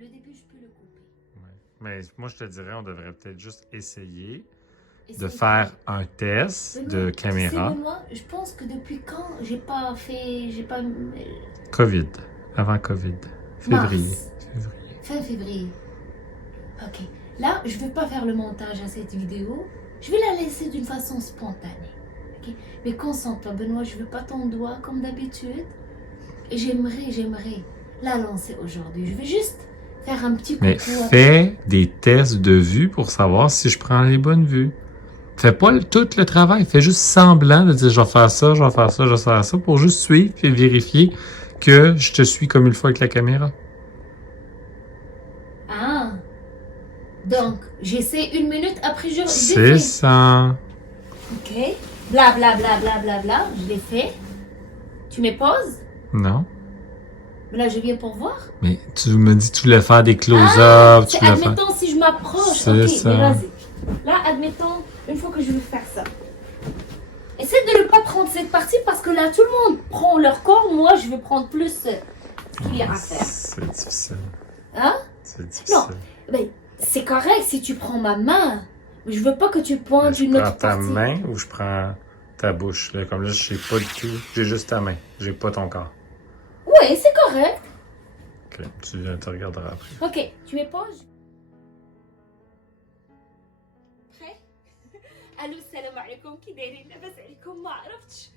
Le début, je peux le couper. Ouais. Mais moi, je te dirais, on devrait peut-être juste essayer Et de c'est faire vrai. un test Benoît, de tu sais, caméra. Benoît, je pense que depuis quand j'ai pas COVID. Avant COVID. Février. mars, Février. fin février. Ok. Là, je veux pas faire le montage à cette vidéo. Je vais la laisser d'une façon spontanée. Ok. Mais concentre-toi, Benoît, je veux pas ton doigt comme d'habitude. Et j'aimerais la lancer aujourd'hui. Je vais juste faire un petit coucou. Mais fais des tests de vue pour savoir si je prends les bonnes vues. Fais pas tout le travail. Fais juste semblant de dire je vais faire ça, je vais faire ça, je vais faire ça pour juste suivre et vérifier que je te suis comme il faut avec la caméra. Ah. Donc, j'essaie 1 minute, après je C'est défais. ça. Ok. Bla bla bla bla bla bla. Je l'ai fait. Tu mets pause. Non. Là, je viens pour voir. Mais tu me dis que tu voulais faire des Ah, close-ups, tu c'est voulais faire... admettons si je m'approche. C'est Ok, ça. mais vas-y. Là, admettons, une fois que je vais faire ça. Essaie de ne pas prendre cette partie parce que là, tout le monde prend leur corps. Moi, je vais prendre plus ce qu'il y a à faire. C'est difficile. Hein? C'est difficile. Non, mais c'est correct si tu prends ma main. Mais je veux pas que tu Mais pointes je une prends autre ta partie. main ou je prends ta bouche. Là, comme là, je sais pas du tout. J'ai juste ta main. J'ai pas ton corps. Oui, c'est correct. Ok, tu te regarderas après. Ok, tu mets pause. Prêt? الو السلام عليكم كي دايرين لاباس عليكم ما عرفتش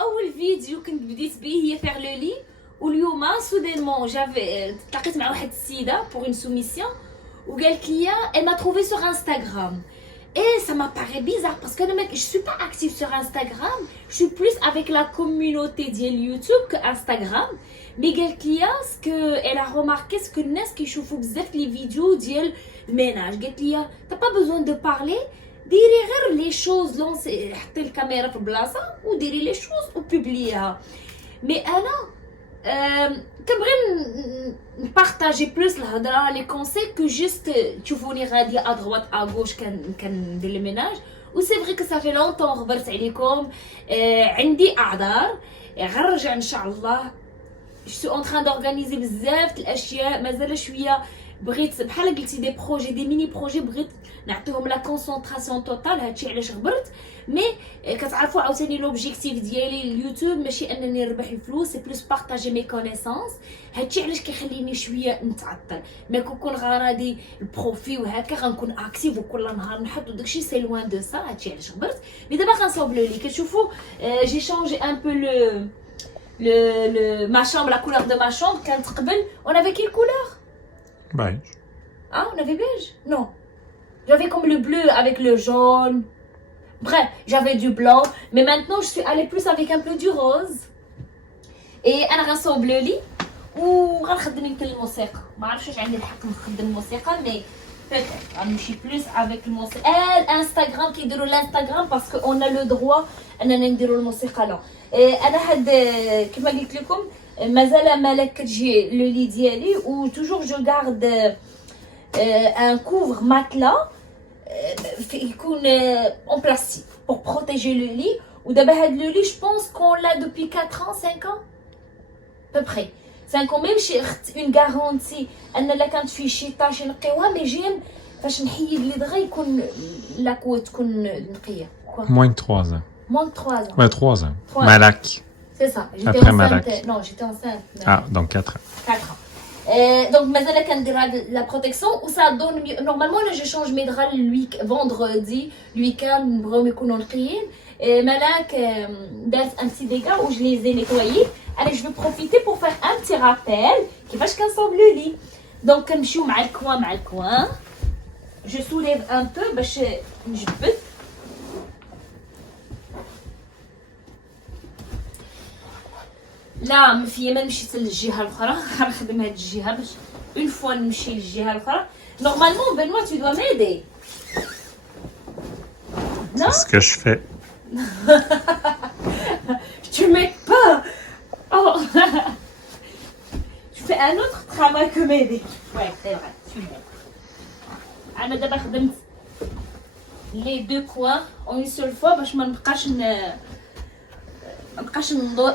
اول فيديو كنت بديت به هي فيغ لو لي واليوم سودينمون جافي تلاقيت مع واحد السيده بور اون سوميسيون وقالت لي elle m'a trouvé sur Instagram et ça m'apparaît bizarre parce que je suis pas active sur Instagram, je suis plus avec la communauté ديال YouTube que Instagram. Mais قالت لي ce que elle a remarqué ce que الناس كيشوفوا بزاف لي فيديو ديال الميناج. قالت لي t'as pas besoin de parler, ديري غير لي شوز لونسي حطي الكاميرا في البلاصه وديري لي شوز وبوبليها. مي انا كنبغي نبارطاجي بلوس الهضره لي كونساي كو جوست تشوفوني غاديه ادغوات اغوش كندير الميناج. و سي فري كو صافي لونطون غبرت عليكم. عندي اعذار غنرجع ان شاء الله. جو سو اون تران دورغانيزي بزاف الاشياء مازال شويه. بغيت بحال قلتي دي بروجي دي ميني بروجي بغيت نعطيهم لا كونسونطراسيون توتال. هادشي علاش غبرت. مي كتعرفوا عاوتاني لوبجيكتيف ديالي اليوتيوب ماشي انني نربح الفلوس، سي بلوس بارطاجي مي كونيسونس. هادشي علاش كيخليني شويه نتعطل. مي كون غرضي البروفي وهكا غنكون اكتيف وكل نهار نحط وداكشي سي لوان دو سا. هادشي علاش غبرت. مي دابا غنصوب لو لي كتشوفوا جي شونجي ان بو ma chambre, la couleur de ma chambre. كانت قبل on avait quelle couleur? Beige. Ah, on avait beige? Non. J'avais comme le bleu avec le jaune. Bref, j'avais du blanc. Mais maintenant, je suis allée plus avec un peu du rose. Et أنا غنصوب لو لي وغنخدم يمكن الموسيقى. ما عرفتش واش عندي الحق نخدم الموسيقى مي peut-être غنمشي بلوس avec الموسيقى. الانستغرام كيديروا الانستغرام باسكو on a le droit اننا نديروا الموسيقى. لا انا هاد كما قلت لكم مازال مالك كتجي لو لي ديالي و توجور جو غارد ان كوفر ماتلا يكون اون بلاستيك pour protéger le lit. ودابا هاد لو لي je pense qu'on l'a depuis 4 ans 5 ans peu près 5 ans. même شي اخت اون غارونتي ان لا كانت فيه شي طاش نقيوها. مي جيم فاش نحيد لي دغيا يكون لاكو تكون نقيه. Moins de 3 ans. moins de 3 ans. Ouais, 3 ans. 3 ans. Malak. C'est ça. J'étais Après enceinte. Malak. Non, j'étais enceinte. Ah, donc 4 ans. 4 ans. Donc, maintenant, quand la protection, où ça donne mieux. Normalement, là, je change mes draps le vendredi, le week-end, Malak, un petit dégât où je les ai nettoyés. Allez, je vais profiter pour faire un petit rappel qui va jusqu'à le lit. Donc, comme je suis mal coin, je soulève un peu, je peux. لا مفيه ما مشيت للجهه الاخرى. غنخدم هاد الجهه باش اون فوا نمشي للجهه الاخرى. نورمالمون بنوا tu dois m'aider. Non, C'est ce que je fais. tu m'aides pas. Oh. Tu fais un autre travail que m'aider. Ouais, c'est vrai, tu m'aides. انا دابا خدمت les deux coins en une seule fois باش ما نبقاش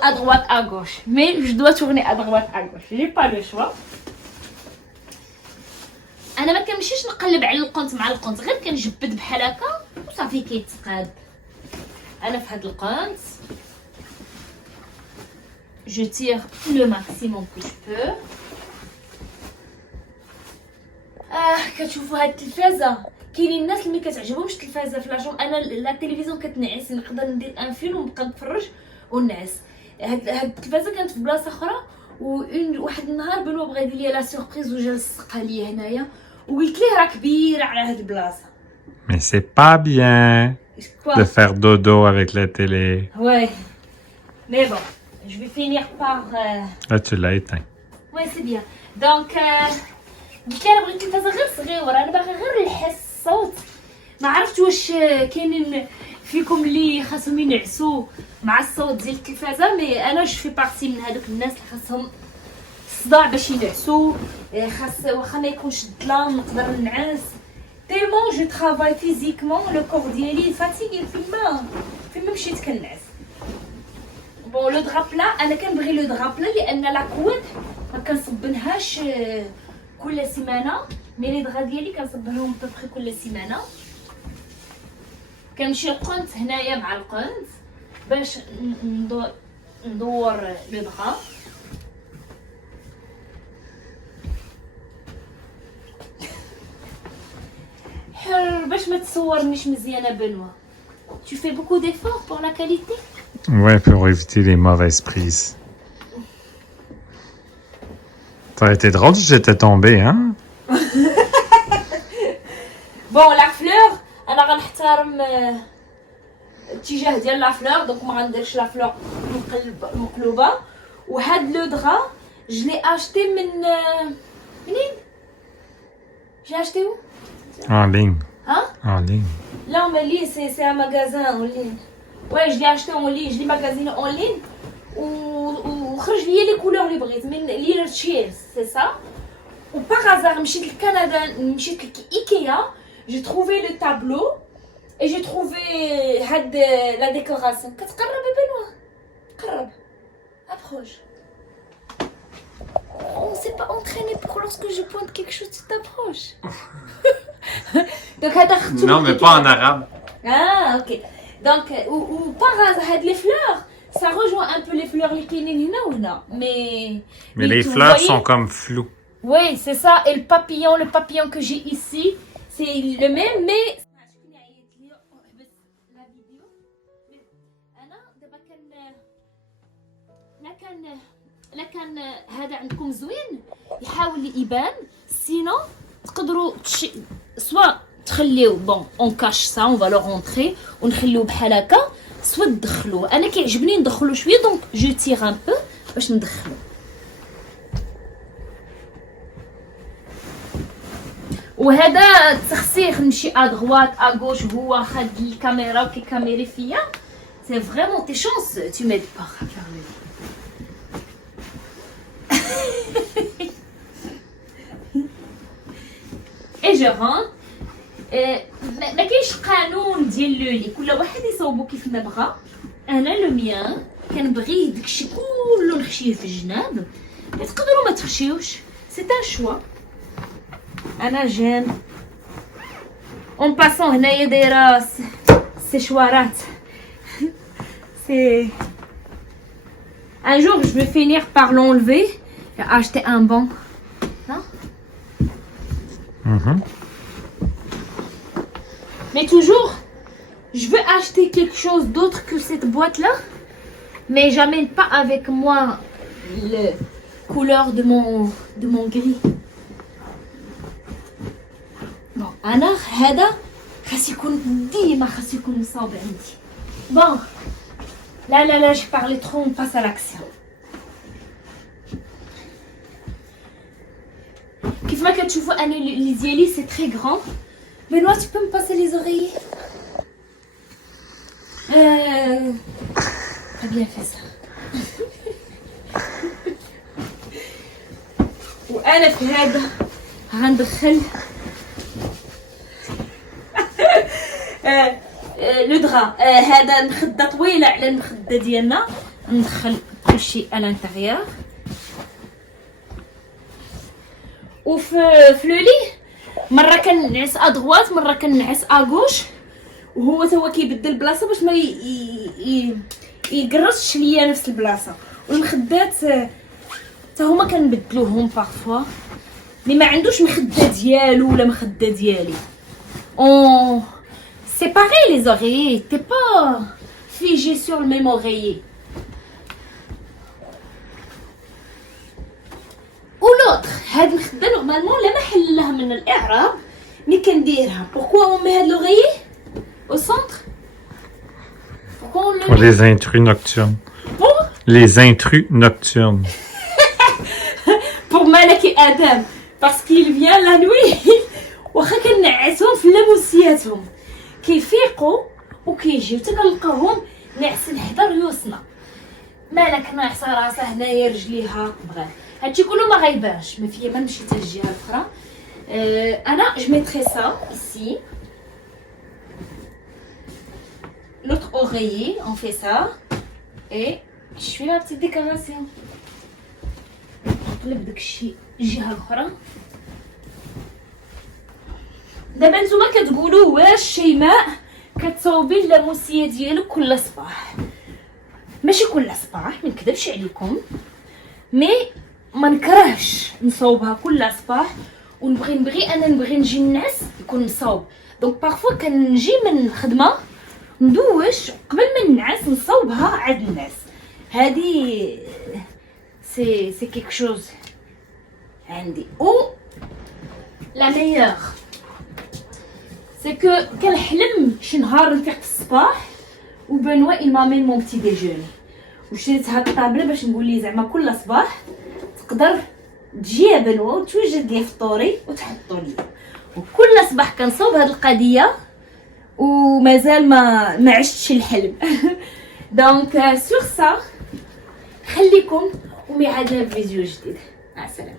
à droite à gauche. Mais je dois tourner à droite à gauche. J'ai pas le choix. انا ما كنمشيش نقلب على القنت مع القنت، غير كنجبد بحال هكا وصافي كيتقاد. انا في هاد القنت je tire le maximum que je peux. كتشوفوا هاد التلفازه، كاينين الناس اللي ما كتعجبهمش التلفازه في لاجون. انا لا التلفزيون كتنعس، نقدر ندير ان فيلم ونبقى نتفرج ونعس. هاد التلفازه كانت في بلاصه اخرى، واحد النهار بنوا بغا يدير لي لا سوربريز وجا لصقها ليا هنايا وقلت ليه راه كبيره على هاد البلاصه. Mais c'est pas bien Quoi? de faire dodo avec la télé. Ouais. Mais bon, je vais finir par. Là, tu l'as éteint. Ouais, c'est bien. Donc, قلت لها بغيت التلفازه غير صغيره، انا باغي غير نحس الصوت. ما عرفت واش كاينين فيكم اللي خاصهم ينعسوا مع الصوت ديال التلفازه، مي انا جو في بارتي من هذوك الناس اللي خاصهم الصداع باش ينعسوا. خاص واخا ما يكونش الظلام نقدر نعس. تيمون جو ترافاي فيزيكمون لو كور ديالي فاتيغي فيما مشيت كنعس. بون لو درابلا انا كنبغي لو درابلا لان لا كوات ما كنصبنهاش كل سيمانه، مي لي دغا ديالي كنصبهم بطبخي كل سيمانه. كنمشي القنت هنايا مع القنت باش ندور لو دغا. حر باش ما تصورنيش مزيانه بنوا. Tu fais beaucoup d'efforts pour la qualité? Ouais, pour éviter les mauvaises prises. Ça aurait été drôle si j'étais tombé, hein? بون لا فلور انا غنحترم الاتجاه ديال لا فلور، دونك ما غنديرش لا فلور مقلوبه. وهاد لو دغا جو لي اشتي منين جي اشتيو En ligne. ها En ligne. لا ما لي سي ان ماغازان اون لين. واي جو لي اشتي اون لين، جو لي ماغازين اون لين وخرج لي لي كولور اللي بغيت من لي تشيرز سي سا. و باغ مشيت لكندا، مشيت لايكيا، j'ai trouvé le tableau et j'ai trouvé la décoration. كتقرب بنوا قرب approche. On s'est pas entraîné pour lorsque je pointe quelque chose tu t'approches. Donc هذا خطو. Non, mais pas en arabe. Ah ok. Donc ou par hasard هاد les fleurs ça rejoint un peu les fleurs اللي كاينين هنا وهنا mais Mais les vous fleurs voyez? sont comme floues. Oui, c'est ça. Et le papillon que j'ai ici, c'est le même, mais... لكن هذا عندكم زوين يحاول يبان، سينو تقدروا سوا تخليو بون اون كاش سا اون فالو رونتري ونخليو بحال هكا، سوا تدخلوه. انا كيعجبني ندخلو شويه دونك جو تيغ ان بو باش ندخلو. وهذا التخسيخ نمشي ادغوات اغوش هو خد الكاميرا وكيكاميري فيا. سي فريمون تي شانس tu m'aides pas à faire le lit. اي جو رونت. ما كاينش قانون ديال لو لي، كل واحد يصوبو كيف ما بغا. انا لو ميان كنبغي داكشي كله نخشيه في الجناب، تقدروا ما تخشيوش، سي ان شوا. انا جيم اون باسون هنايا دايره سيشوارات. سي un jour je vais finir par l'enlever et acheter un banc. Non? Mais toujours je veux acheter quelque chose d'autre que cette boîte là, mais j'amène pas avec moi le couleur de mon gris. Bon, انا هذا خاص يكون ديما خاص يكون مصاب عندي. Bon, là, j'ai parlé trop, on passe à l'action. كيف ما كتشوفوا انا لي ديالي سي تري غران. Benoît, tu peux me passer les oreillers? T'as bien fait ça. وانا في هذا غندخل لو دغا. هذا مخده طويله على المخده ديالنا، ندخل كلشي على الانتيريور. وفي لو لي مره كنعس ادغوات مره كنعس اغوش، وهو تا هو كيبدل البلاصه باش ما يقرصش ليا نفس البلاصه. والمخدات تا هما كنبدلوهم بارفوا، مي ما عندوش مخده ديالو ولا مخده ديالي. اون séparer les oreillers, t'es pas figé sur le même oreiller. Ou l'autre, هاد المخدة نورمالمون لا محل لها من الإعراب، مي كنديرها. Pourquoi on met هاد l'oreiller au centre? Pourquoi on le Pour met? les intrus nocturnes. Pour Les intrus nocturnes. Pour Malak et Adam, parce qu'il vient la nuit. واخا كنعسهم في لاموسياتهم كيفيقوا وكيجيو حتى كنلقاوهم ناعسين حدا ريوسنا. مالك ناعسه راسها هنايا رجليها بغا هادشي كله ما غايبانش، ما فيا ما نمشي حتى الجهه الاخرى. انا جو ميتري سا ici l'autre oreiller on fait ça et je fais la petite décoration. نقلب داكشي الجهه الاخرى. دابا نتوما كتقولوا واش شيماء كتصاوبي اللاموسيه ديالك كل صباح؟ ماشي كل صباح، ما نكذبش عليكم، مي ما نكرهش نصاوبها كل صباح، نبغي انا نجي نعس يكون مصاوب. دونك بارفو كنجي من الخدمه ندوش قبل ما نعس نصاوبها عاد الناس. هذه سي كيك شوز عندي. او لا ميور سي كو كنحلم شي نهار نفيق في الصباح وبنوا il m'amène mon petit déjeuner، وشريت هاد الطابله باش نقول ليه زعما كل صباح تقدر تجي يا بنوا وتوجد لي فطوري وتحطوا لي. وكل صباح كنصوب هاد القضيه ومازال ما عشتش الحلم. دونك سور سا خليكم وميعادنا في فيديو جديد. مع السلامه.